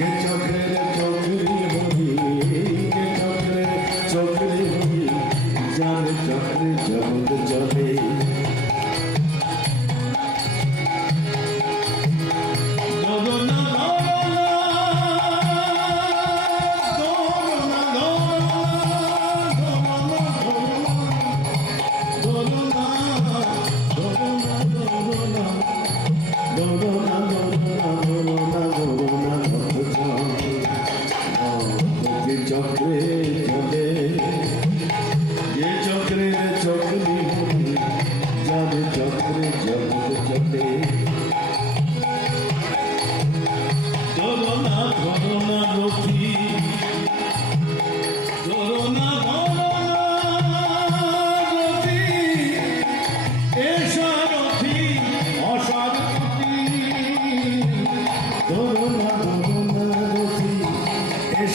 Get your head চক্রে জগৎ চক্রে করোনা করোনা রথী করোনা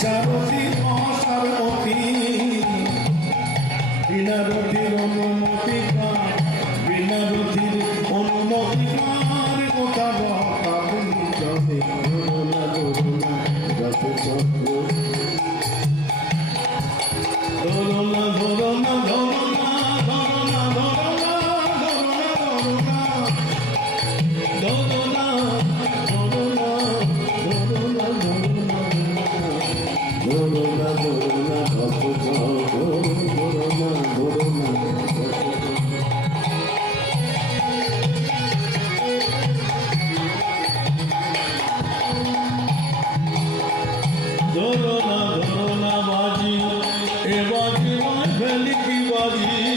সারথী অসারথী বিনা वारी वारी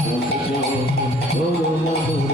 Oh,